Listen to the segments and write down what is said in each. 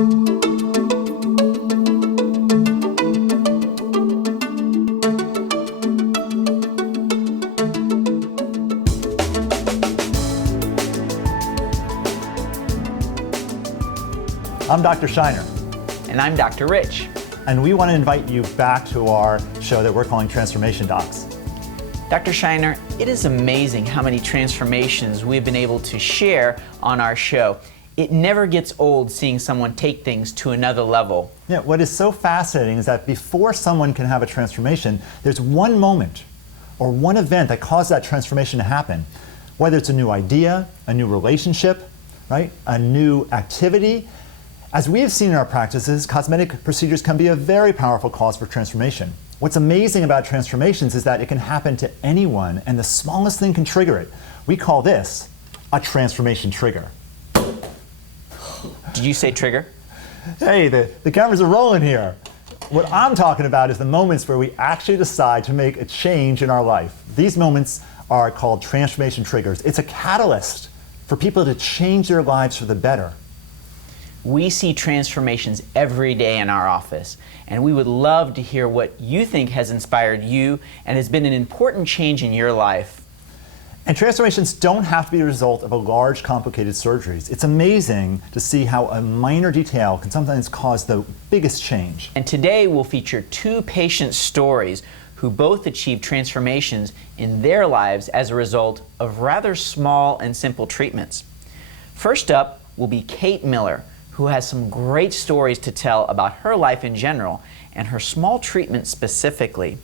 I'm Dr. Shiner. And I'm Dr. Rich. And we want to invite you back to our show that we're calling Transformation Docs. Dr. Shiner, it is amazing how many transformations we've been able to share on our show. It never gets old seeing someone take things to another level. Yeah, what is so fascinating is that before someone can have a transformation, there's one moment or one event that caused that transformation to happen. Whether it's a new idea, a new relationship, right? A new activity. As we have seen in our practices, cosmetic procedures can be a very powerful cause for transformation. What's amazing about transformations is that it can happen to anyone, and the smallest thing can trigger it. We call this a transformation trigger. Did you say trigger? Hey, the cameras are rolling here. What I'm talking about is the moments where we actually decide to make a change in our life. These moments are called transformation triggers. It's a catalyst for people to change their lives for the better. We see transformations every day in our office, and we would love to hear what you think has inspired you and has been an important change in your life. And transformations don't have to be the result of a large, complicated surgeries. It's amazing to see how a minor detail can sometimes cause the biggest change. And today we'll feature two patient stories who both achieved transformations in their lives as a result of rather small and simple treatments. First up will be Kate Miller, who has some great stories to tell about her life in general and her small treatment specifically.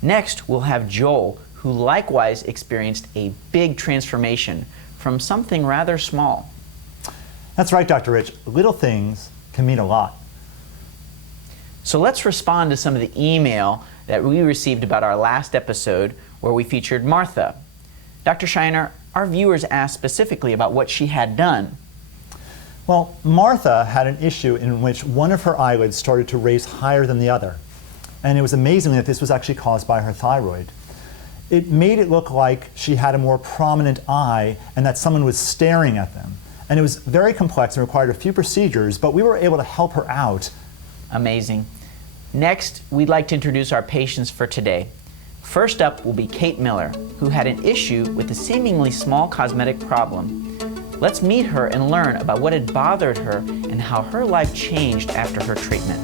Next, we'll have Joel, who likewise experienced a big transformation from something rather small. That's right, Dr. Rich. Little things can mean a lot. So let's respond to some of the email that we received about our last episode where we featured Martha. Dr. Shiner, our viewers asked specifically about what she had done. Well, Martha had an issue in which one of her eyelids started to raise higher than the other. And it was amazing that this was actually caused by her thyroid. It made it look like she had a more prominent eye and that someone was staring at them. And it was very complex and required a few procedures, but we were able to help her out. Amazing. Next, we'd like to introduce our patients for today. First up will be Kate Miller, who had an issue with a seemingly small cosmetic problem. Let's meet her and learn about what had bothered her and how her life changed after her treatment.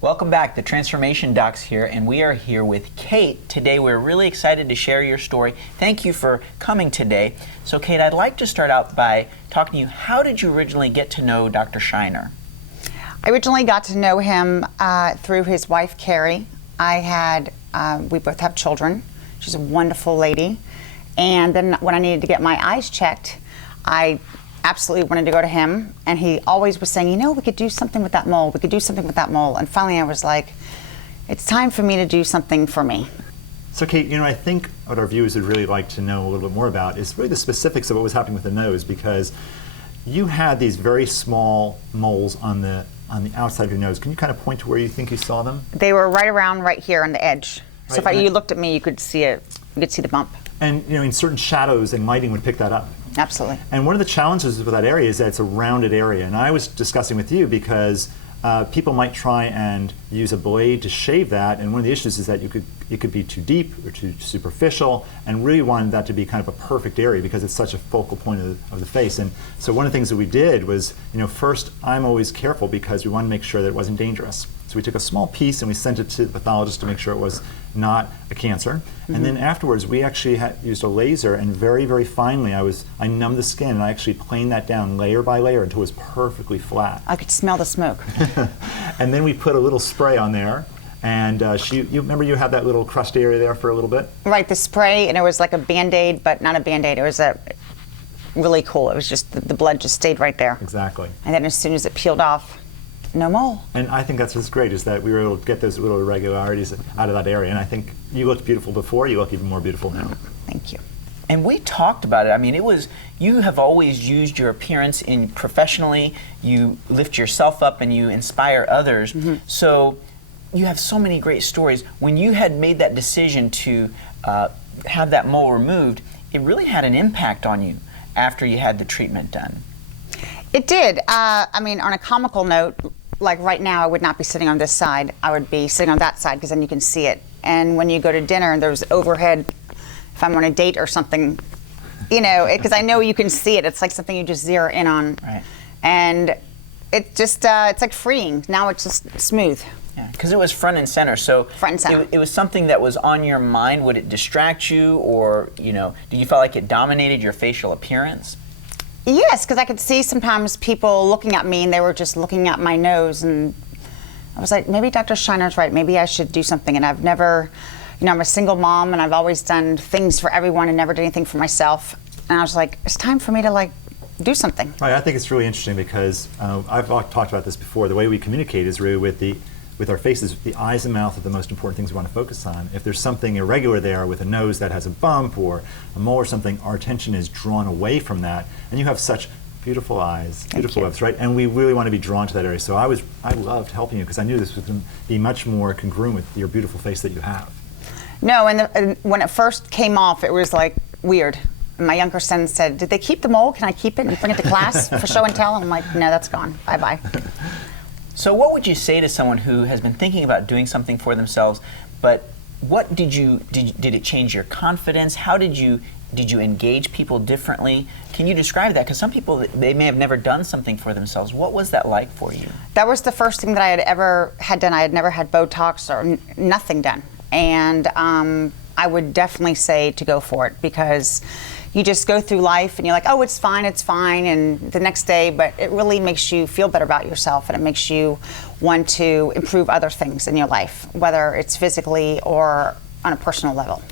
Welcome back. The Transformation Docs here, and we are here with Kate. Today we're really excited to share your story. Thank you for coming today. So Kate, I'd like to start out by talking to you. How did you originally get to know Dr. Shiner? I originally got to know him through his wife, Carrie. We both have children. She's a wonderful lady. And then when I needed to get my eyes checked, I absolutely wanted to go to him, and he always was saying, you know, we could do something with that mole, we could do something with that mole. And finally I was like, it's time for me to do something for me. So Kate, I think what our viewers would really like to know a little bit more about is really the specifics of what was happening with the nose, because you had these very small moles on the outside of your nose. Can you kind of point to where you think you saw them? They were right here on the edge. So Right, if you looked at me, you could see it. You could see the bump. And in certain shadows and lighting would pick that up. Absolutely. And one of the challenges with that area is that it's a rounded area. And I was discussing with you because people might try and use a blade to shave that, and one of the issues is that it could be too deep or too superficial, and really wanted that to be kind of a perfect area because it's such a focal point of the face. And so one of the things that we did was, first, I'm always careful because we wanted to make sure that it wasn't dangerous. So we took a small piece and we sent it to the pathologist to make sure it was not a cancer. Mm-hmm. And then afterwards, we actually used a laser, and very, very finely, I numbed the skin and I actually planed that down layer by layer until it was perfectly flat. I could smell the smoke. And then we put a little spray on there. And you remember you had that little crust area there for a little bit? Right, the spray, and it was like a Band-Aid, but not a Band-Aid. It was really cool. It was just, the blood just stayed right there. Exactly. And then as soon as it peeled off, no mole. And I think that's what's great, is that we were able to get those little irregularities out of that area. And I think you looked beautiful before, you look even more beautiful now. Thank you. And we talked about it. I mean, you have always used your appearance in professionally, you lift yourself up and you inspire others. So you have so many great stories. When you had made that decision to have that mole removed, it really had an impact on you after you had the treatment done. It did. I mean, on a comical note, like right now, I would not be sitting on this side. I would be sitting on that side because then you can see it. And when you go to dinner and there's overhead, if I'm on a date or something, you know, because I know you can see it. It's like something you just zero in on. Right. And it just, it's like freeing. Now it's just smooth. Yeah, because it was front and center. So Front and center. It was something that was on your mind. Would it distract you, or did you feel like it dominated your facial appearance? Yes, because I could see sometimes people looking at me and they were just looking at my nose, and I was like, maybe Dr. Shiner's right. Maybe I should do something. And I've never, I'm a single mom, and I've always done things for everyone and never did anything for myself. And I was like, it's time for me to do something. Right, I think it's really interesting because I've talked about this before. The way we communicate is really with our faces. The eyes and mouth are the most important things we want to focus on. If there's something irregular there with a nose that has a bump or a mole or something, our attention is drawn away from that. And you have such beautiful eyes, beautiful lips, right? And we really want to be drawn to that area. So I loved helping you because I knew this was going to be much more congruent with your beautiful face that you have. No, and when it first came off, it was like weird. And my younger son said, did they keep the mole? Can I keep it and bring it to class for show and tell? And I'm like, no, that's gone. Bye-bye. So what would you say to someone who has been thinking about doing something for themselves, but what did it change your confidence? How did you engage people differently? Can you describe that? Because some people, they may have never done something for themselves. What was that like for you? That was the first thing that I had ever had done. I had never had Botox or nothing done. And I would definitely say to go for it, because you just go through life and you're like, oh, it's fine, and the next day, but it really makes you feel better about yourself, and it makes you want to improve other things in your life, whether it's physically or on a personal level.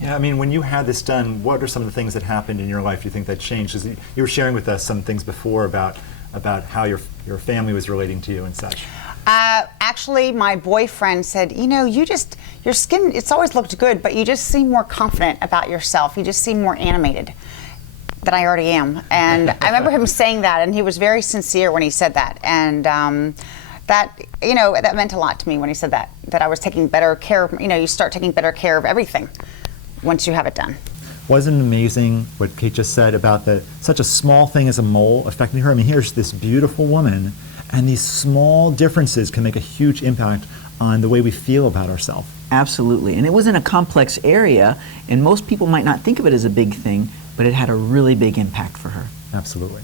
Yeah, I mean, when you had this done, what are some of the things that happened in your life you think that changed? 'Cause you were sharing with us some things before about how your family was relating to you and such. Actually, my boyfriend said, your skin, it's always looked good, but you just seem more confident about yourself. You just seem more animated than I already am. And I remember him saying that, and he was very sincere when he said that. And that meant a lot to me when he said that I was taking better care of, you start taking better care of everything once you have it done. Wasn't it amazing what Kate just said about such a small thing as a mole affecting her? I mean, here's this beautiful woman, and these small differences can make a huge impact on the way we feel about ourselves. Absolutely. And it was in a complex area, and most people might not think of it as a big thing, but it had a really big impact for her. Absolutely.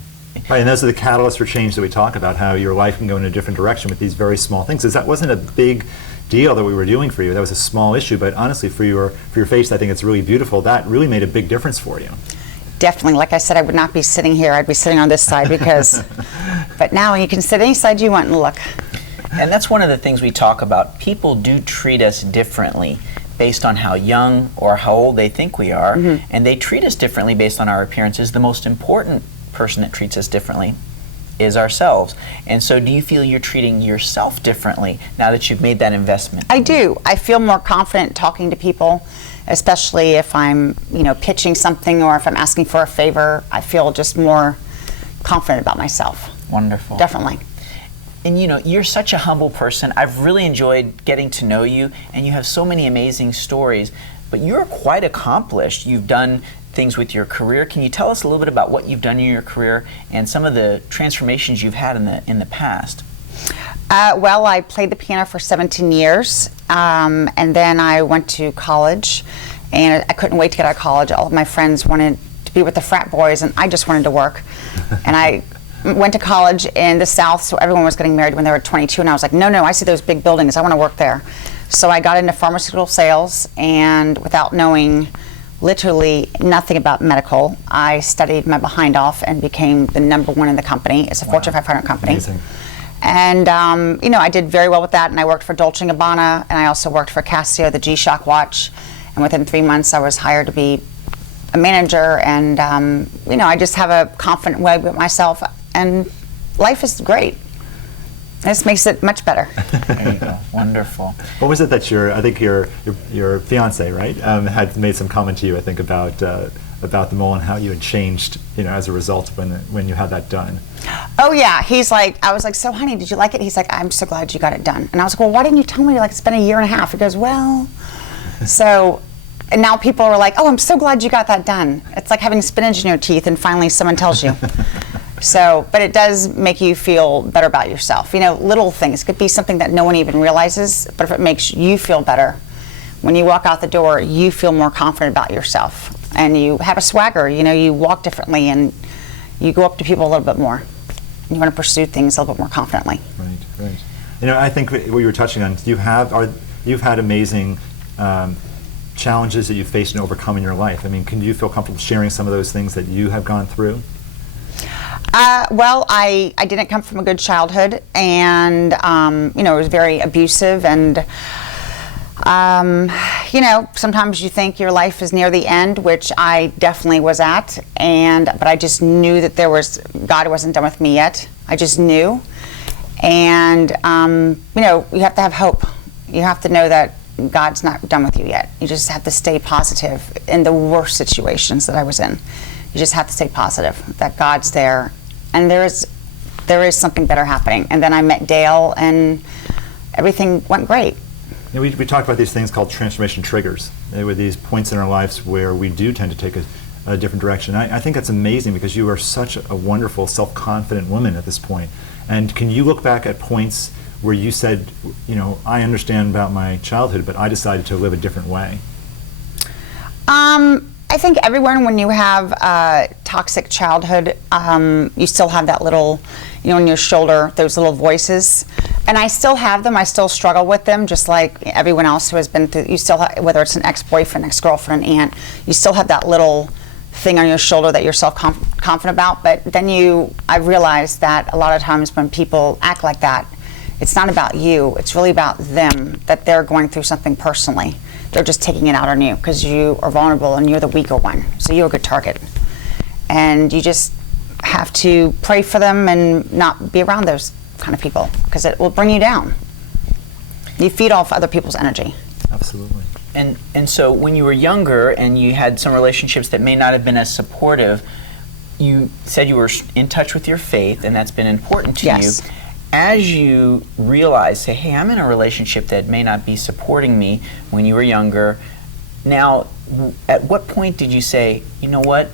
Right, and those are the catalysts for change that we talk about, how your life can go in a different direction with these very small things. That wasn't a big deal that we were doing for you. That was a small issue, but honestly, for your face, I think it's really beautiful. That really made a big difference for you. Definitely. Like I said, I would not be sitting here. I'd be sitting on this side because, but now you can sit any side you want and look. And that's one of the things we talk about. People do treat us differently based on how young or how old they think we are, and they treat us differently based on our appearances. The most important person that treats us differently is ourselves. And so do you feel you're treating yourself differently now that you've made that investment? I do. I feel more confident talking to people, especially if I'm, pitching something or if I'm asking for a favor. I feel just more confident about myself. Wonderful. Definitely. And you're such a humble person. I've really enjoyed getting to know you, and you have so many amazing stories, but you're quite accomplished. You've done things with your career. Can you tell us a little bit about what you've done in your career and some of the transformations you've had in the past? Well, I played the piano for 17 years, and then I went to college, and I couldn't wait to get out of college. All of my friends wanted to be with the frat boys, and I just wanted to work. And I went to college in the South, so everyone was getting married when they were 22, and I was like, no, I see those big buildings. I want to work there. So I got into pharmaceutical sales, and without knowing literally nothing about medical, I studied my behind off and became the #1 in the company. It's a Fortune 500 company. Amazing. And I did very well with that, and I worked for Dolce & Gabbana, and I also worked for Casio, the G-Shock watch, and within 3 months I was hired to be a manager, and I just have a confident way with myself, and life is great. This makes it much better. There you go. Wonderful. What was it that your fiance, right, had made some comment to you, I think, about about the mole and how you had changed, as a result when you had that done. Oh yeah, I was like, so honey, did you like it? He's like, I'm so glad you got it done. And I was like, well, why didn't you tell me? Like, it's been a year and a half. He goes, well, so, and now people are like, oh, I'm so glad you got that done. It's like having spinach in your teeth and finally someone tells you. So, but it does make you feel better about yourself. Little things. It could be something that no one even realizes, but if it makes you feel better, when you walk out the door, you feel more confident about yourself. And you have a swagger, you walk differently and you go up to people a little bit more. You want to pursue things a little bit more confidently. Right. I think what you were touching on, you've had amazing challenges that you've faced and overcome in your life. I mean, can you feel comfortable sharing some of those things that you have gone through? Well, I didn't come from a good childhood, and it was very abusive, and sometimes you think your life is near the end, which I definitely was at, but I just knew that God wasn't done with me yet. I just knew, and you have to have hope. You have to know that God's not done with you yet. You just have to stay positive in the worst situations that I was in. You just have to stay positive that God's there, and there is something better happening. And then I met Dale, and everything went great. We talked about these things called transformation triggers. They were these points in our lives where we do tend to take a different direction. I think that's amazing because you are such a wonderful, self-confident woman at this point. And can you look back at points where you said, I understand about my childhood, but I decided to live a different way? I think everyone, when you have a toxic childhood, you still have that little, on your shoulder, those little voices. And I still have them. I still struggle with them, just like everyone else who has been through. You still have, whether it's an ex-boyfriend, ex-girlfriend, an aunt, you still have that little thing on your shoulder that you're self-confident about. But then I've realized that a lot of times when people act like that, it's not about you. It's really about them, that they're going through something personally. They're just taking it out on you because you are vulnerable and you're the weaker one. So you're a good target. And you just have to pray for them and not be around those kind of people because it will bring you down. You feed off other people's energy. Absolutely. And so when you were younger and you had some relationships that may not have been as supportive, you said you were in touch with your faith, and that's been important to Yes. you. As you realize, say, hey, I'm in a relationship that may not be supporting me when you were younger, now, at what point did you say, you know what,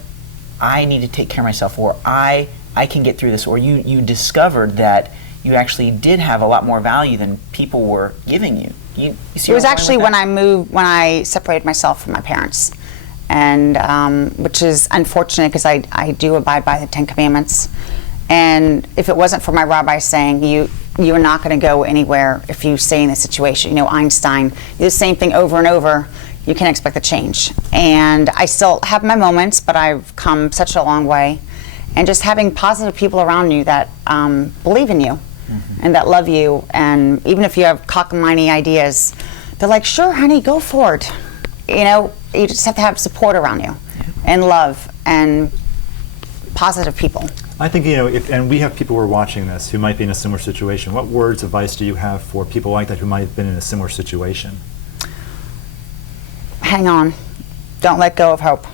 I need to take care of myself, or I can get through this, or you discovered that you actually did have a lot more value than people were giving you? You see It was where I'm going actually with that? when I separated myself from my parents, and which is unfortunate because I do abide by the 10 Commandments. And if it wasn't for my rabbi saying you are not going to go anywhere if you stay in this situation, Einstein, the same thing over and over, you can't expect a change. And I still have my moments, but I've come such a long way. And just having positive people around you that believe in you and that love you, and even if you have cockamamie ideas, they're like, sure, honey, go for it. You just have to have support around you and love and positive people. I think, and we have people who are watching this who might be in a similar situation. What words of advice do you have for people like that who might have been in a similar situation? Hang on. Don't let go of hope.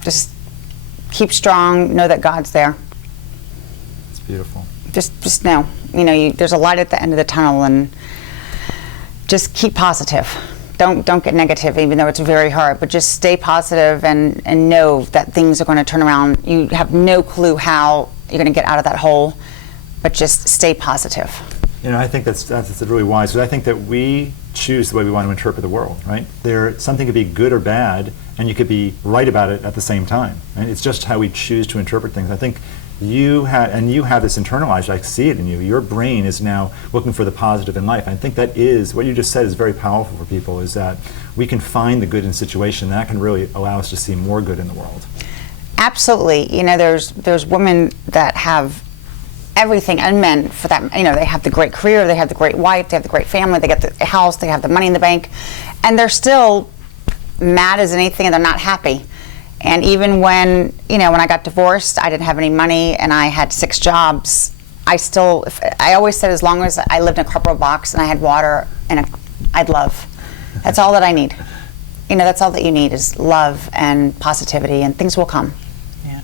Just keep strong. Know that God's there. It's beautiful. Just know. There's a light at the end of the tunnel, and just keep positive. Don't get negative, even though it's very hard, but just stay positive and know that things are going to turn around. You have no clue how you're going to get out of that hole, but just stay positive. I think that's really wise, because I think that we choose the way we want to interpret the world, right? Something could be good or bad, and you could be right about it at the same time. Right? It's just how we choose to interpret things. I think you have this internalized. I see it in you. Your brain is now looking for the positive in life. I think that is what you just said is very powerful for people. Is that we can find the good in a situation that can really allow us to see more good in the world. Absolutely. There's women that have everything, and men for that. They have the great career, they have the great wife, they have the great family, they get the house, they have the money in the bank, and they're still mad as anything, and they're not happy. And even when I got divorced, I didn't have any money, and I had 6 jobs. I always said, as long as I lived in a cardboard box and I had water and I'd love. That's all that I need. that's all that you need is love and positivity, and things will come. Yeah.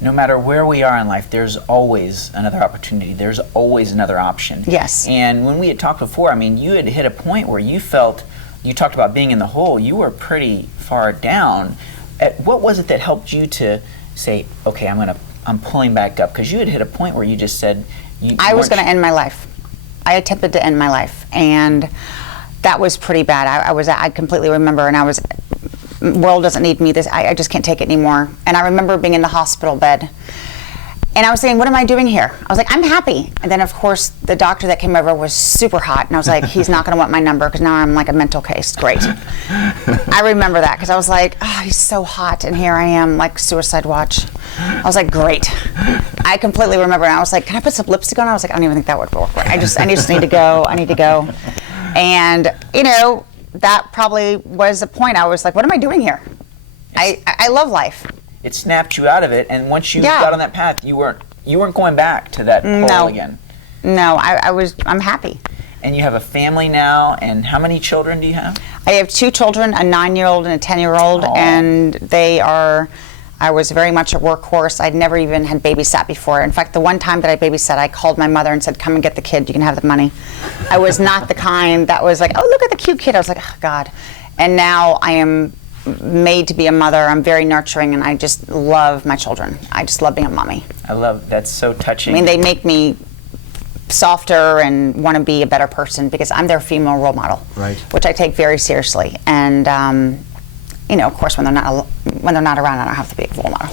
No matter where we are in life, there's always another opportunity. There's always another option. Yes. And when we had talked before, I mean, you had hit a point where you felt, you talked about being in the hole, you were pretty far down. What was it that helped you to say, okay, I'm pulling back up? Because you had hit a point where you just said, I was going to end my life. I attempted to end my life, and that was pretty bad. I completely remember, and world doesn't need me. I just can't take it anymore. And I remember being in the hospital bed, and I was saying, what am I doing here? I was like, I'm happy. And then, of course, the doctor that came over was super hot, and I was like, he's not going to want my number because now I'm like a mental case. Great. I remember that because I was like, oh, he's so hot, and here I am, like suicide watch. I was like, great. I completely remember, and I was like, can I put some lipstick on? I was like, I don't even think that would work. I just need to go. I need to go. And, that probably was the point. I was like, what am I doing here? I love life. It snapped you out of it, and once you got on that path, you weren't going back to that hole again. No, I'm happy. And you have a family now, and how many children do you have? I have 2 children, a 9-year-old and a 10-year-old, and I was very much a workhorse. I'd never even had babysat before. In fact, the one time that I babysat, I called my mother and said, come and get the kid, you can have the money. I was not the kind that was like, oh, look at the cute kid. I was like, oh, God. And now I am made to be a mother. I'm very nurturing, and I just love my children. I just love being a mommy. I love, that's so touching. I mean, they make me softer and want to be a better person because I'm their female role model, right? Which I take very seriously. And of course, when they're not around, I don't have to be a role model.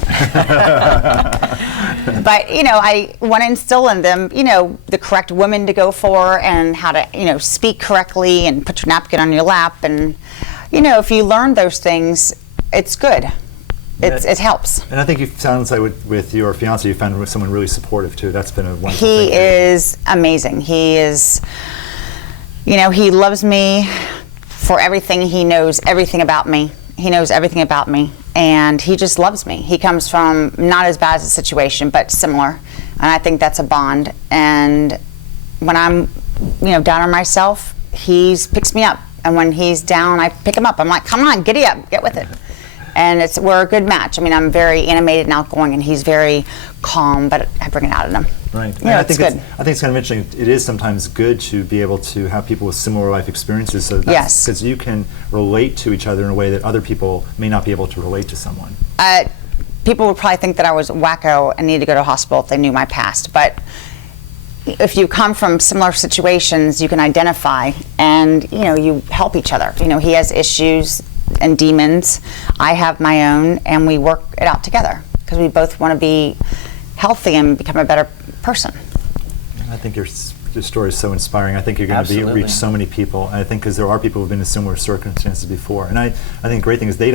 But I want to instill in them, the correct women to go for, and how to, speak correctly, and put your napkin on your lap, and if you learn those things, it's good. It helps. And I think you sounds like with your fiance, you found someone really supportive too. That's been a wonderful thing. He is amazing. He is, he loves me for everything. He knows everything about me. He knows everything about me, and he just loves me. He comes from not as bad as a situation, but similar, and I think that's a bond. And when I'm, down on myself, he picks me up, and when he's down, I pick him up. I'm like, come on, giddy up, get with it. And we're a good match. I mean, I'm very animated and outgoing, and he's very calm, but I bring it out in him. Right. Yeah, it's good. I think it's kind of interesting. It is sometimes good to be able to have people with similar life experiences. So yes. Because you can relate to each other in a way that other people may not be able to relate to someone. People would probably think that I was wacko and need to go to a hospital if they knew my past. But if you come from similar situations, you can identify, and you help each other. He has issues and demons. I have my own, and we work it out together because we both want to be healthy and become a better person. I think your story is so inspiring. I think you're going to reach so many people. And I think because there are people who've been in similar circumstances before. And I think the great thing is they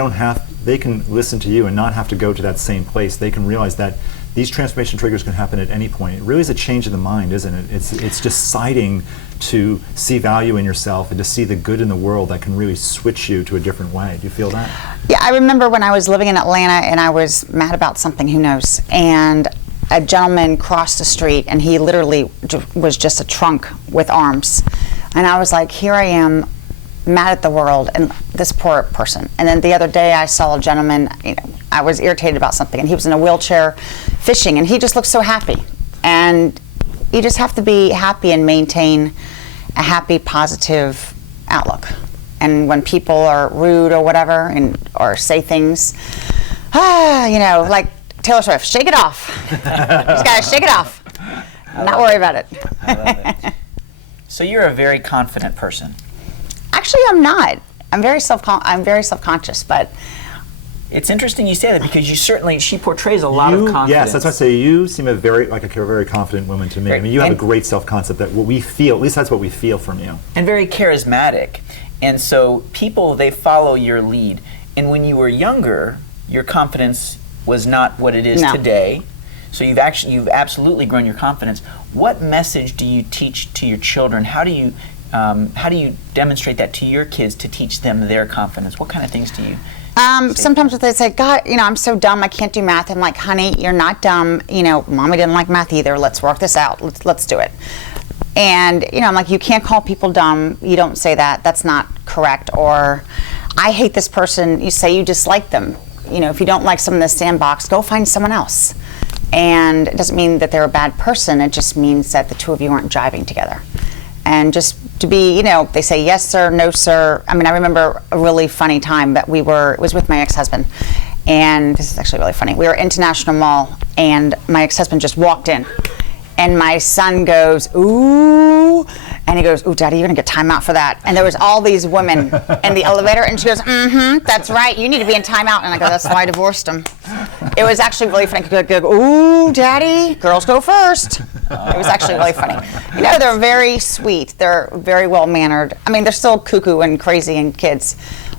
can listen to you and not have to go to that same place. They can realize that these transformation triggers can happen at any point. It really is a change of the mind, isn't it? It's deciding to see value in yourself and to see the good in the world that can really switch you to a different way. Do you feel that? Yeah, I remember when I was living in Atlanta and I was mad about something, who knows, and a gentleman crossed the street, and he literally was just a trunk with arms. And I was like, here I am, mad at the world and this poor person. And then the other day I saw a gentleman, I was irritated about something, and he was in a wheelchair fishing, and he just looked so happy. And you just have to be happy and maintain a happy, positive outlook. And when people are rude or whatever, or say things, like Taylor Swift, shake it off. You just gotta shake it off. Not worry about it. I love it. So you're a very confident person. Actually, I'm not. I'm very self-conscious, but it's interesting you say that because she portrays a lot of confidence. Yes, that's what I say. You seem a very confident woman to me. Right. I mean, you have a great self-concept that what we feel, at least that's what we feel from you. And very charismatic. And so people, they follow your lead. And when you were younger, your confidence was not what it is today. So you've absolutely grown your confidence. What message do you teach to your children? How do you demonstrate that to your kids to teach them their confidence? What kind of things do you sometimes they say, God, I'm so dumb, I can't do math. I'm like, honey, you're not dumb. Mommy didn't like math either. Let's work this out. Let's do it. And, I'm like, you can't call people dumb. You don't say that. That's not correct. Or I hate this person, you say you dislike them. You know, if you don't like someone in the sandbox, go find someone else. And it doesn't mean that they're a bad person, it just means that the two of you aren't jiving together. And just to be, you know, they say yes sir, no sir. I mean, I remember a really funny time that it was with my ex-husband, and this is actually really funny. We were at International Mall, and my ex-husband just walked in, and my son goes, ooh, and he goes, ooh, Daddy, you're gonna get timeout for that. And there was all these women in the elevator, and she goes, that's right, you need to be in timeout. And I go, that's why I divorced him. It was actually really funny. Go, ooh, Daddy, girls go first. It was actually really funny. You know, they're very sweet. They're very well-mannered. I mean, they're still cuckoo and crazy and kids,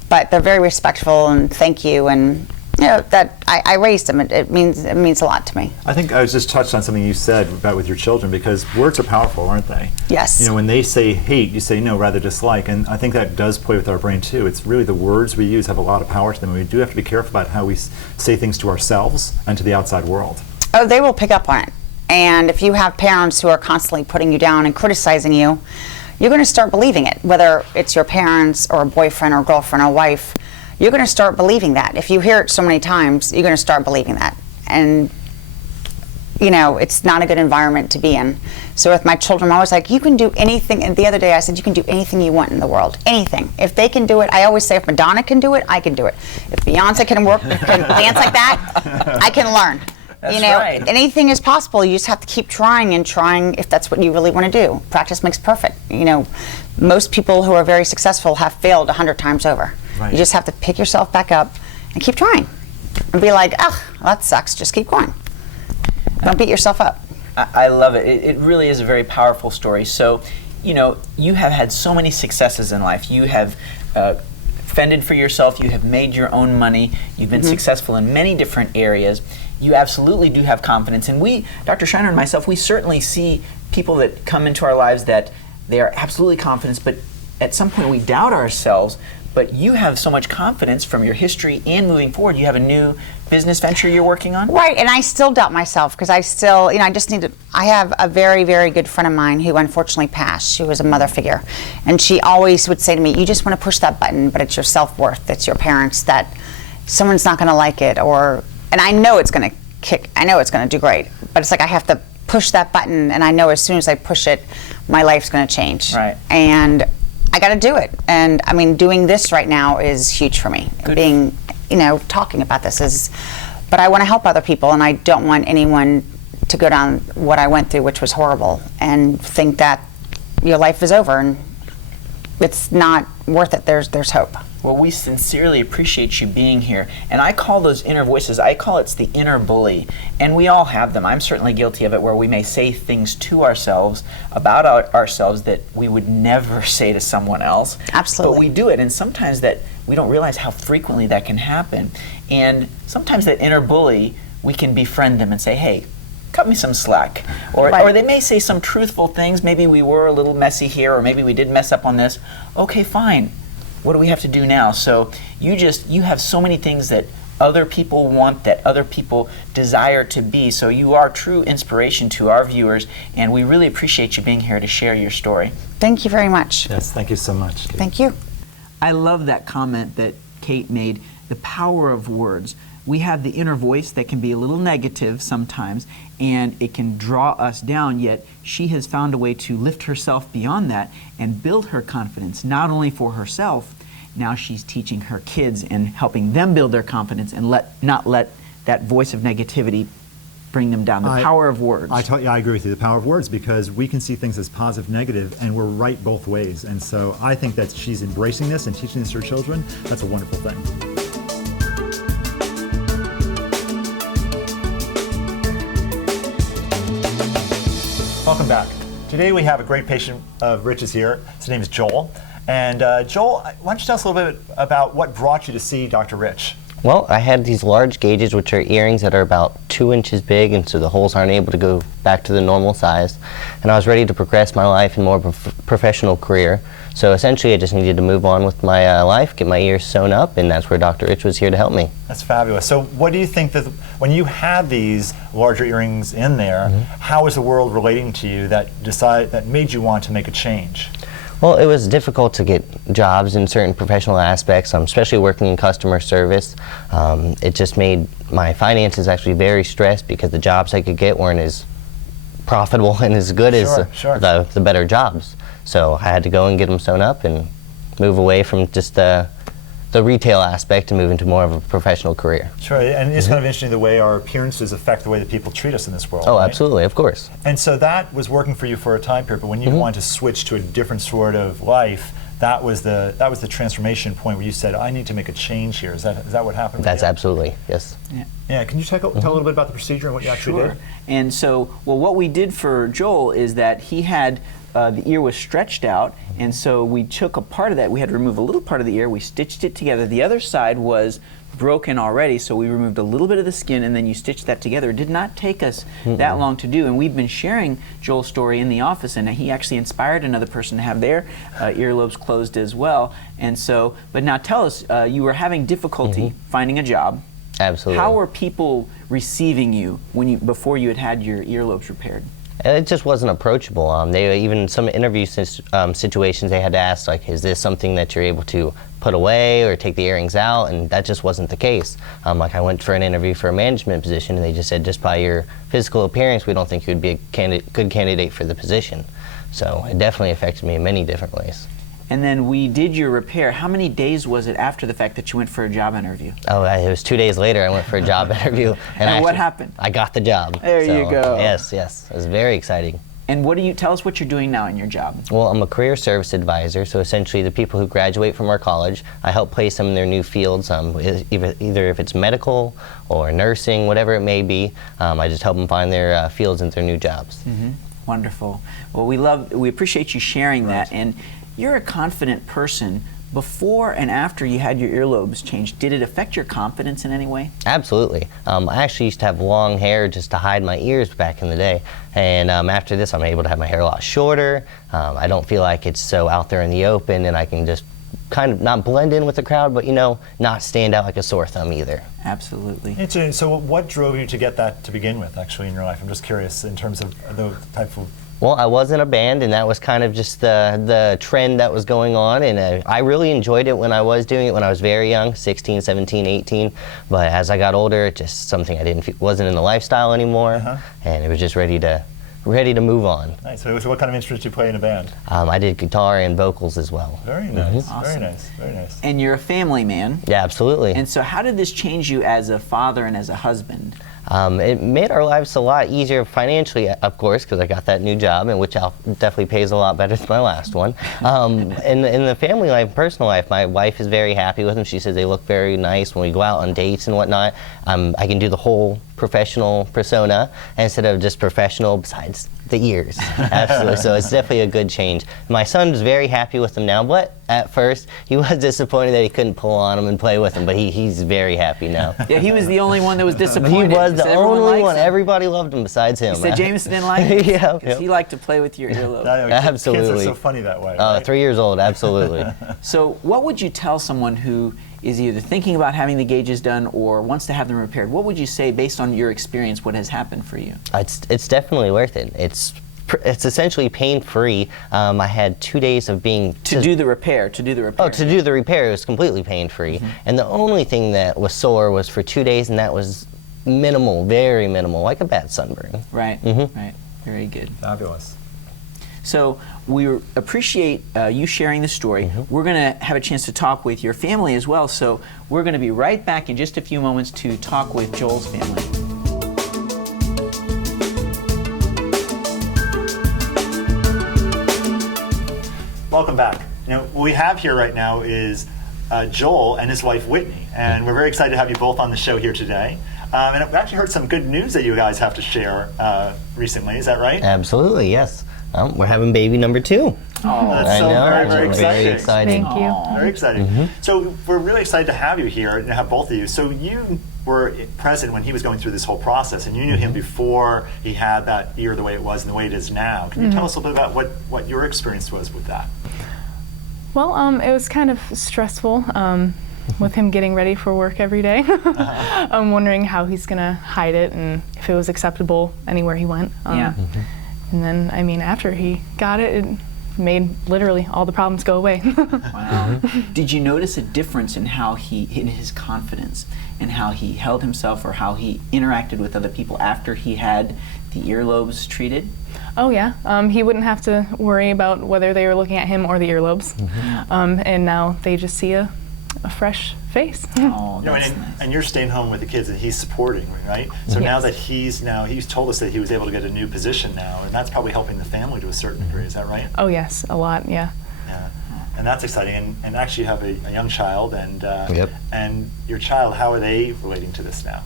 but they're very respectful and thank you. And you know, that I raised them. It means a lot to me. I think I was just touched on something you said about with your children, because words are powerful, aren't they? Yes. You know, when they say hate, you say no, rather dislike, and I think that does play with our brain too. It's really the words we use have a lot of power to them. We do have to be careful about how we say things to ourselves and to the outside world. Oh, they will pick up on it. And if you have parents who are constantly putting you down and criticizing you, you're going to start believing it, whether it's your parents or a boyfriend or girlfriend or wife. You're going to start believing that. If you hear it so many times, you're going to start believing that. And, you know, it's not a good environment to be in. So with my children, I'm always like, you can do anything. And the other day I said, you can do anything you want in the world. Anything. If they can do it, I always say, if Madonna can do it, I can do it. If Beyonce can dance like that, I can learn. That's you know, right. Anything is possible. You just have to keep trying and trying if that's what you really want to do. Practice makes perfect. You know, most people who are very successful have failed 100 times over. Right. You just have to pick yourself back up and keep trying. And be like, oh, well, that sucks. Just keep going. Don't beat yourself up. I love it. It really is a very powerful story. So, you know, you have had so many successes in life. You have fended for yourself. You have made your own money. You've been successful in many different areas. You absolutely do have confidence. And we, Dr. Shiner and myself, we certainly see people that come into our lives that they are absolutely confident, but at some point we doubt ourselves. But you have so much confidence from your history and moving forward. You have a new business venture you're working on? Right, and I still doubt myself because I still, you know, I have a very, very good friend of mine who unfortunately passed. She was a mother figure. And she always would say to me, you just want to push that button, but it's your self-worth, it's your parents, that someone's not going to like it, and I know it's going to kick, I know it's going to do great, but it's like I have to push that button, and I know as soon as I push it, my life's going to change. Right. And I got to do it. And I mean, doing this right now is huge for me. Good. Being, you know, talking about this is, but I want to help other people, and I don't want anyone to go down what I went through, which was horrible, and think that your life is over and it's not worth it. There's hope. Well, we sincerely appreciate you being here. And I call those inner voices, I call it the inner bully. And we all have them. I'm certainly guilty of it, where we may say things to ourselves about ourselves that we would never say to someone else. Absolutely. But we do it, and sometimes that we don't realize how frequently that can happen. And sometimes that inner bully, we can befriend them and say, hey, cut me some slack. Or, Right. or they may say some truthful things. Maybe we were a little messy here, or maybe we did mess up on this. Okay, fine. What do we have to do now? So you have so many things that other people want, that other people desire to be. So you are true inspiration to our viewers, and we really appreciate you being here to share your story. Thank you very much. Yes, thank you so much, Kate. Thank you. I love that comment that Kate made, the power of words. We have the inner voice that can be a little negative sometimes, and it can draw us down, yet she has found a way to lift herself beyond that and build her confidence, not only for herself. Now she's teaching her kids and helping them build their confidence and not let that voice of negativity bring them down. The power of words. I agree with you, the power of words, because we can see things as positive, negative, and we're right both ways. And so I think that she's embracing this and teaching this to her children. That's a wonderful thing. Welcome back. Today we have a great patient of Rich's here. His name is Joel. And Joel, why don't you tell us a little bit about what brought you to see Dr. Rich? Well, I had these large gauges, which are earrings that are about 2 inches big, and so the holes aren't able to go back to the normal size. And I was ready to progress my life in more of a professional career. So essentially, I just needed to move on with my life, get my ears sewn up, and that's where Dr. Rich was here to help me. That's fabulous. So what do you think that when you had these larger earrings in there, how was the world relating to you that made you want to make a change? Well, it was difficult to get jobs in certain professional aspects, especially working in customer service. It just made my finances actually very stressed because the jobs I could get weren't as profitable and as good as Sure. the better jobs. So I had to go and get them sewn up and move away from just the retail aspect and move into more of a professional career. Sure, and it's kind of interesting the way our appearances affect the way that people treat us in this world. Oh, right? absolutely, of course. And so that was working for you for a time period, but when you wanted to switch to a different sort of life, that was the transformation point where you said, I need to make a change here. Is that what happened? That's with you? absolutely, yes. Yeah, can you tell a little bit about the procedure and what you actually Sure. did? And so, well, what we did for Joel is that he had the ear was stretched out, and so we took a part of that. We had to remove a little part of the ear. We stitched it together. The other side was broken already, so we removed a little bit of the skin, and then you stitched that together. It did not take us that long to do, and we've been sharing Joel's story in the office, and he actually inspired another person to have their earlobes closed as well. And so, but now tell us, you were having difficulty finding a job. Absolutely. How were people receiving you before you had your earlobes repaired? It just wasn't approachable. They even some interview situations they had to ask, like, is this something that you're able to put away or take the earrings out? And that just wasn't the case. Like I went for an interview for a management position, and they just said, just by your physical appearance, we don't think you would be a good candidate for the position. So it definitely affected me in many different ways. And then we did your repair. How many days was it after the fact that you went for a job interview? Oh, it was 2 days later I went for a job interview. And what happened? I got the job. There you go. Yes. It was very exciting. And tell us what you're doing now in your job? Well, I'm a career service advisor, so essentially the people who graduate from our college, I help place them in their new fields, either if it's medical or nursing, whatever it may be. I just help them find their fields and their new jobs. Wonderful. Well, we appreciate you sharing that. And you're a confident person. Before and after you had your earlobes changed, did it affect your confidence in any way? Absolutely. I actually used to have long hair just to hide my ears back in the day. And after this, I'm able to have my hair a lot shorter. I don't feel like it's so out there in the open, and I can just kind of not blend in with the crowd, but, not stand out like a sore thumb either. Absolutely. Interesting. So what drove you to get that to begin with, actually, in your life? I'm just curious in terms of the type of... Well, I was in a band, and that was kind of just the trend that was going on, and I really enjoyed it when I was doing it when I was very young, 16, 17, 18, but as I got older, it just something I wasn't in the lifestyle anymore, and it was just ready to move on. Nice. So what kind of instruments do you play in a band? I did guitar and vocals as well. Very nice. Awesome. Very nice. Very nice. And you're a family man. Yeah, absolutely. And so how did this change you as a father and as a husband? It made our lives a lot easier financially, of course, because I got that new job, and which definitely pays a lot better than my last one. In the family life, personal life, my wife is very happy with them. She says they look very nice when we go out on dates and whatnot. I can do the whole professional persona instead of just professional besides the ears. Absolutely. So it's definitely a good change. My son's very happy with them now, but at first he was disappointed that he couldn't pull on them and play with them, but he's very happy now. Yeah, he was the only one that was disappointed. He was He the said everyone only likes one. him. Everybody loved him besides him. He said Jameson didn't like it? Yeah, Because yep. he liked to play with your earlobe. Absolutely. Kids are so funny that way. Right? 3 years old, absolutely. So what would you tell someone who is either thinking about having the gauges done or wants to have them repaired? What would you say, based on your experience, what has happened for you? It's definitely worth it. It's essentially pain-free. I had 2 days of being... To do the repair. Oh, to do the repair, it was completely pain-free. And the only thing that was sore was for 2 days, and that was minimal, very minimal, like a bad sunburn. Right, right. Very good. Fabulous. So we appreciate you sharing the story. We're going to have a chance to talk with your family as well. So we're going to be right back in just a few moments to talk with Joel's family. Welcome back. What we have here right now is Joel and his wife Whitney, and we're very excited to have you both on the show here today. And I've actually heard some good news that you guys have to share recently. Is that right? Absolutely, yes. We're having baby number 2. Oh, That's so very, very Very exciting. exciting. Thank you. Very exciting. So we're really excited to have you here and have both of you. So you were present when he was going through this whole process, and you knew him before he had that ear the way it was and the way it is now. Can you tell us a little bit about what your experience was with that? Well, it was kind of stressful with him getting ready for work every day. I'm wondering how he's going to hide it and if it was acceptable anywhere he went. Yeah. And then, after he got it, it made literally all the problems go away. Wow. Did you notice a difference in in his confidence and how he held himself or how he interacted with other people after he had the earlobes treated? Oh yeah, he wouldn't have to worry about whether they were looking at him or the earlobes. And now they just see a fresh face. Oh, You know, that's and, nice. and you're staying home with the kids and he's supporting, right? So now that he's told us that he was able to get a new position now, and that's probably helping the family to a certain degree. Is that right? Oh yes, a lot, yeah. Yeah. And that's exciting. And actually, you have a young child, and Yep. and your child. How are they relating to this now?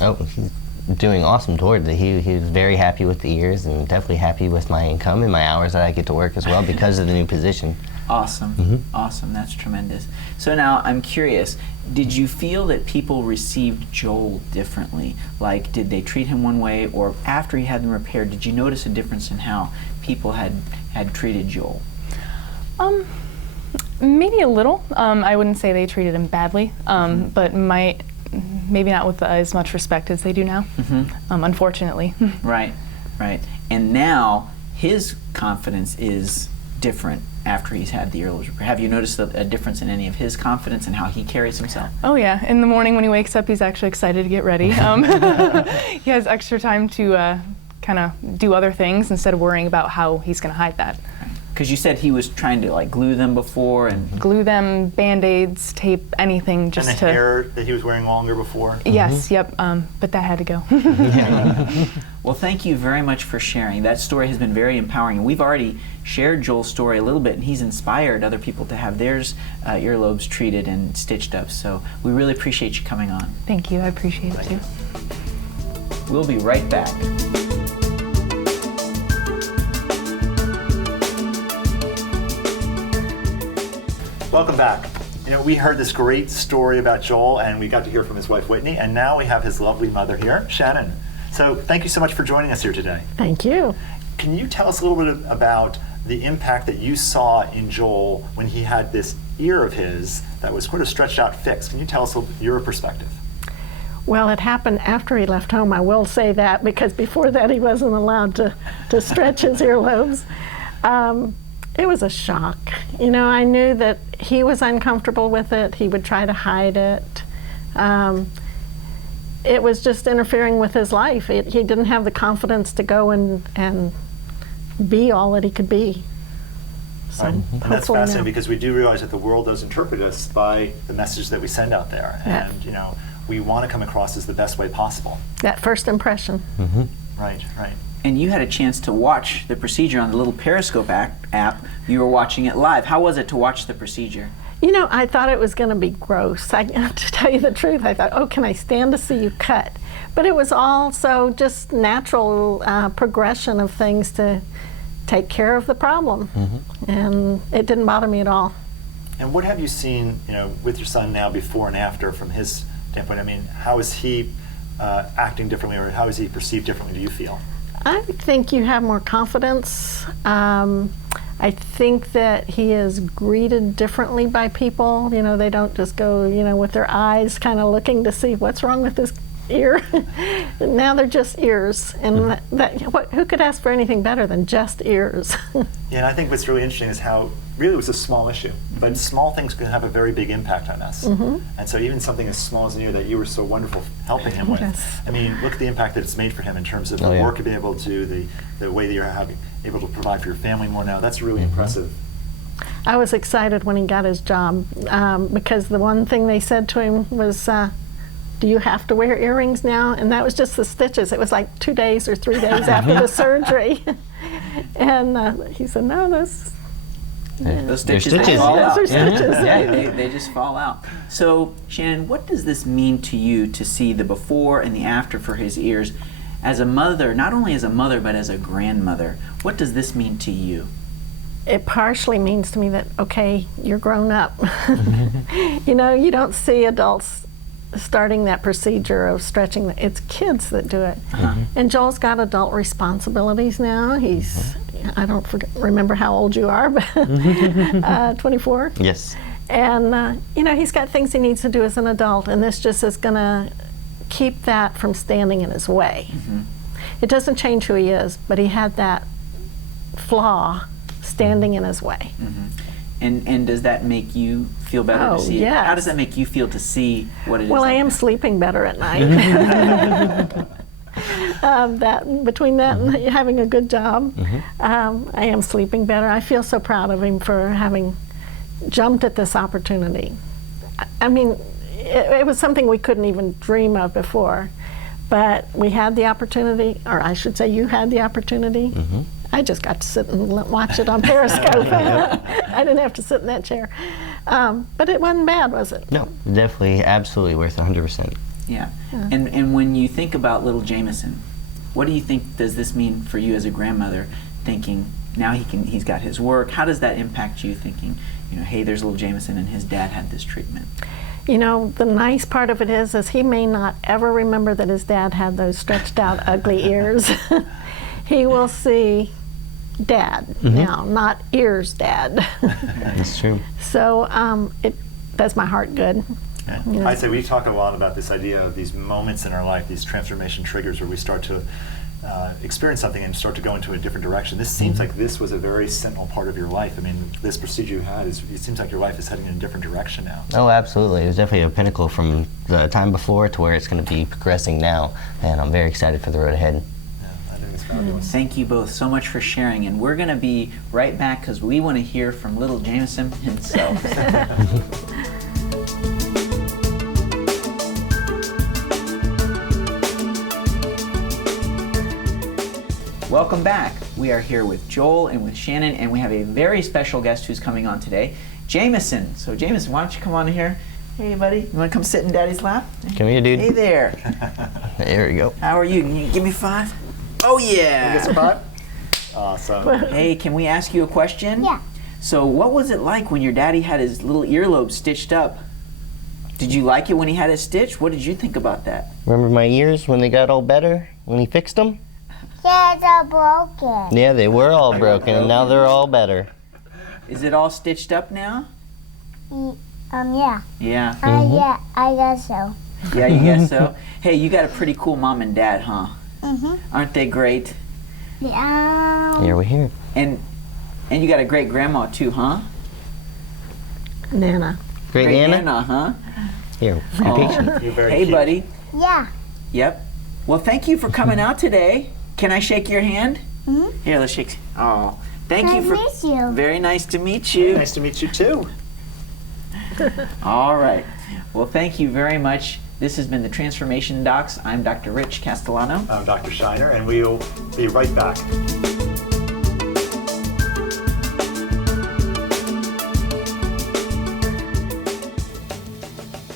Oh, he's doing awesome towards it. He was very happy with the ears and definitely happy with my income and my hours that I get to work as well because of the new position. Awesome. Awesome. That's tremendous. So now I'm curious, did you feel that people received Joel differently? Like, did they treat him one way, or after he had them repaired, did you notice a difference in how people had treated Joel? Maybe a little. I wouldn't say they treated him badly, but maybe not with as much respect as they do now, unfortunately. Right, right. And now his confidence is different after he's had the earlobes repaired. Have you noticed a difference in any of his confidence and how he carries himself? Oh yeah, in the morning when he wakes up, he's actually excited to get ready. He has extra time to kind of do other things instead of worrying about how he's going to hide that. Because you said he was trying to like glue them before and Glue them, Band-Aids, tape, anything just And the to... hair that he was wearing longer before. Yes, yep, but that had to go. Well, thank you very much for sharing. That story has been very empowering, and we've already shared Joel's story a little bit, and he's inspired other people to have theirs earlobes treated and stitched up. So we really appreciate you coming on. Thank you, I appreciate it too. We'll be right back. Welcome back. You know, we heard this great story about Joel, and we got to hear from his wife Whitney, and now we have his lovely mother here, Shannon. So thank you so much for joining us here today. Thank you. Can you tell us a little bit about the impact that you saw in Joel when he had this ear of his that was sort of stretched out fixed? Can you tell us your perspective? Well, it happened after he left home. I will say that because before that he wasn't allowed to stretch his earlobes. It was a shock. You know, I knew that he was uncomfortable with it. He would try to hide it. It was just interfering with his life. He didn't have the confidence to go and be all that he could be. So And that's hopefully fascinating now. because we do realize that the world does interpret us by the message that we send out there. Yeah. And, you know, we want to come across as the best way possible. That first impression. Right, right. And you had a chance to watch the procedure on the little Periscope app. You were watching it live. How was it to watch the procedure? You know, I thought it was going to be gross. To tell you the truth, I thought, oh, can I stand to see you cut? But it was also just natural progression of things to take care of the problem. And it didn't bother me at all. And what have you seen, you know, with your son now before and after from his standpoint? I mean, how is he acting differently, or how is he perceived differently, do you feel? I think you have more confidence. I think that he is greeted differently by people. You know, they don't just go, you know, with their eyes kind of looking to see what's wrong with this ear. Now they're just ears. And who could ask for anything better than just ears? Yeah, and I think what's really interesting is how really it was a small issue, but small things can have a very big impact on us. And so even something as small as an ear that you were so wonderful helping him with, Yes. I mean, look at the impact that it's made for him in terms of the Oh, yeah. work you've been able to do, the way that you're able to provide for your family more now. That's really impressive. I was excited when he got his job because the one thing they said to him was, do you have to wear earrings now? And that was just the stitches. It was like 2 days or 3 days after the surgery. And he said, no, that's... Those They're stitches, they stitches, fall yeah. out. Those are stitches. Yeah, they just fall out. So, Shannon, what does this mean to you to see the before and the after for his ears as a mother, not only as a mother, but as a grandmother? What does this mean to you? It partially means to me that, okay, you're grown up. You know, you don't see adults starting that procedure of stretching. It's kids that do it. And Joel's got adult responsibilities now. He's, I don't remember how old you are, but 24. Yes. And, you know, he's got things he needs to do as an adult, and this just is going to keep that from standing in his way. It doesn't change who he is, but he had that flaw standing in his way. And does that make you feel better Oh, to see it? yes. How does that make you feel to see what it is? Well, I like am that? sleeping better at night. Between that and having a good job, I am sleeping better. I feel so proud of him for having jumped at this opportunity. I mean, it was something we couldn't even dream of before, but we had the opportunity, or I should say you had the opportunity. I just got to sit and watch it on Periscope. I didn't have to sit in that chair. But it wasn't bad, was it? No, definitely, absolutely worth 100%. Yeah. And when you think about little Jameson, what do you think does this mean for you as a grandmother, thinking now he's got his work? How does that impact you, thinking, hey, there's little Jameson and his dad had this treatment? You know, the nice part of it is he may not ever remember that his dad had those stretched out ugly ears. He will see Dad now, not ears Dad. That's true. So it does my heart good. I'd say we talk a lot about this idea of these moments in our life, these transformation triggers where we start to experience something and start to go into a different direction. This seems like this was a very sentinel part of your life. I mean, this procedure you had, it seems like your life is heading in a different direction now. Oh, absolutely. It was definitely a pinnacle from the time before to where it's going to be progressing now, and I'm very excited for the road ahead. Yeah, I think it's fabulous. Thank you both so much for sharing, and we're going to be right back because we want to hear from little Jameson himself. Welcome back. We are here with Joel and with Shannon, and we have a very special guest who's coming on today, Jameson. So Jameson, why don't you come on here? Hey, buddy. You want to come sit in Daddy's lap? Come here, dude. Hey there. There we go. How are you? Can you give me 5? Oh, yeah. Get some pot? Awesome. Hey, can we ask you a question? Yeah. So what was it like when your daddy had his little earlobe stitched up? Did you like it when he had it stitched? What did you think about that? Remember my ears when they got all better, when he fixed them? Yeah, they're broken. Yeah, they were all broken, and now they're all better. Is it all stitched up now? Yeah. Yeah. Yeah, I guess so. Yeah, you guess so? Hey, you got a pretty cool mom and dad, huh? Mm-hmm. Aren't they great? Yeah. Here we're here. And you got a great grandma too, huh? Nana. Great Nana? Nana, huh? Here, be Oh. patient. You're very Hey, cute. buddy. Yeah. Yep. Well, thank you for coming out today. Can I shake your hand? Mhm. Here, let's shake. Oh, thank you Nice for. to meet you. Very nice to meet you. Nice to meet you too. All right. Well, thank you very much. This has been the Transformation Docs. I'm Dr. Rich Castellano. I'm Dr. Shiner, and we'll be right back.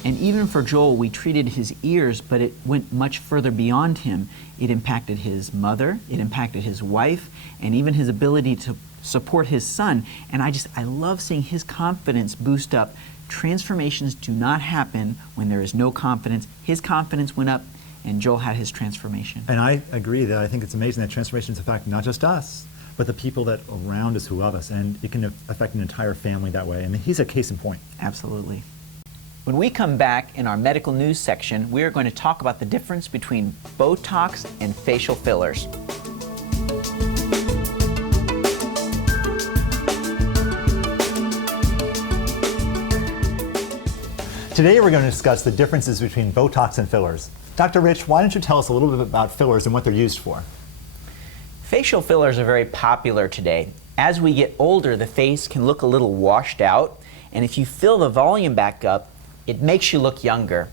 And even for Joel, we treated his ears, but it went much further beyond him. It impacted his mother, it impacted his wife, and even his ability to support his son. And I love seeing his confidence boost up. Transformations do not happen when there is no confidence. His confidence went up, and Joel had his transformation. And I agree that I think it's amazing that transformation is affecting not just us, but the people that around us who love us. And it can affect an entire family that way. I mean, he's a case in point. Absolutely. When we come back in our medical news section, we are going to talk about the difference between Botox and facial fillers. Today we're going to discuss the differences between Botox and fillers. Dr. Rich, why don't you tell us a little bit about fillers and what they're used for? Facial fillers are very popular today. As we get older, the face can look a little washed out, and if you fill the volume back up, it makes you look younger.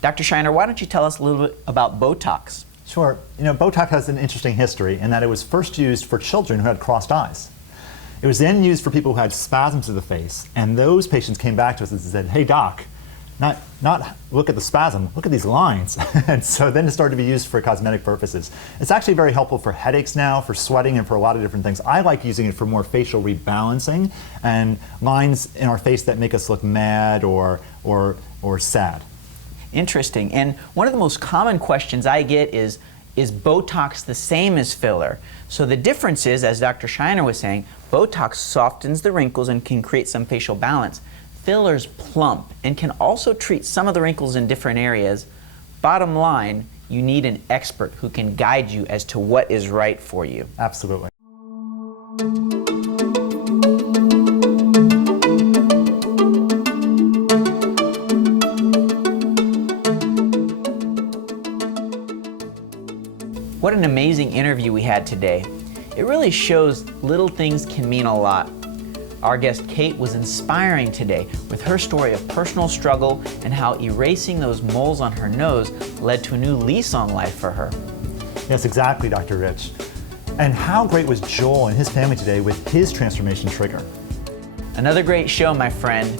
Dr. Shiner, why don't you tell us a little bit about Botox? Sure. You know, Botox has an interesting history in that it was first used for children who had crossed eyes. It was then used for people who had spasms of the face, and those patients came back to us and said, hey doc, not look at the spasm, look at these lines. And so then it started to be used for cosmetic purposes. It's actually very helpful for headaches now, for sweating, and for a lot of different things. I like using it for more facial rebalancing and lines in our face that make us look mad or sad. Interesting. And one of the most common questions I get is Botox the same as filler? So the difference is, as Dr. Shiner was saying, Botox softens the wrinkles and can create some facial balance. Fillers plump and can also treat some of the wrinkles in different areas. Bottom line, you need an expert who can guide you as to what is right for you. Absolutely. amazing interview we had today. It really shows little things can mean a lot. Our guest Kate was inspiring today with her story of personal struggle and how erasing those moles on her nose led to a new lease on life for her. Yes, exactly, Dr. Rich. And how great was Joel and his family today with his transformation trigger? Another great show, my friend,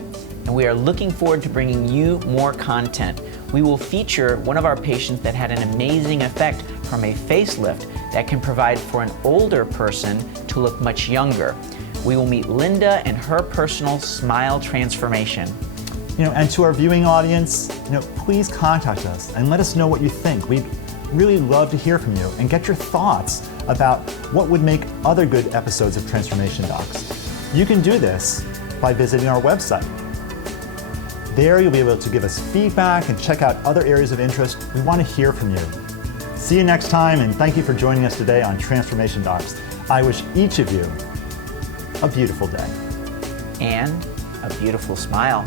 and we are looking forward to bringing you more content. We will feature one of our patients that had an amazing effect from a facelift that can provide for an older person to look much younger. We will meet Linda and her personal smile transformation. And to our viewing audience, please contact us and let us know what you think. We'd really love to hear from you and get your thoughts about what would make other good episodes of Transformation Docs. You can do this by visiting our website. There you'll be able to give us feedback and check out other areas of interest. We want to hear from you. See you next time, and thank you for joining us today on Transformation Docs. I wish each of you a beautiful day. And a beautiful smile.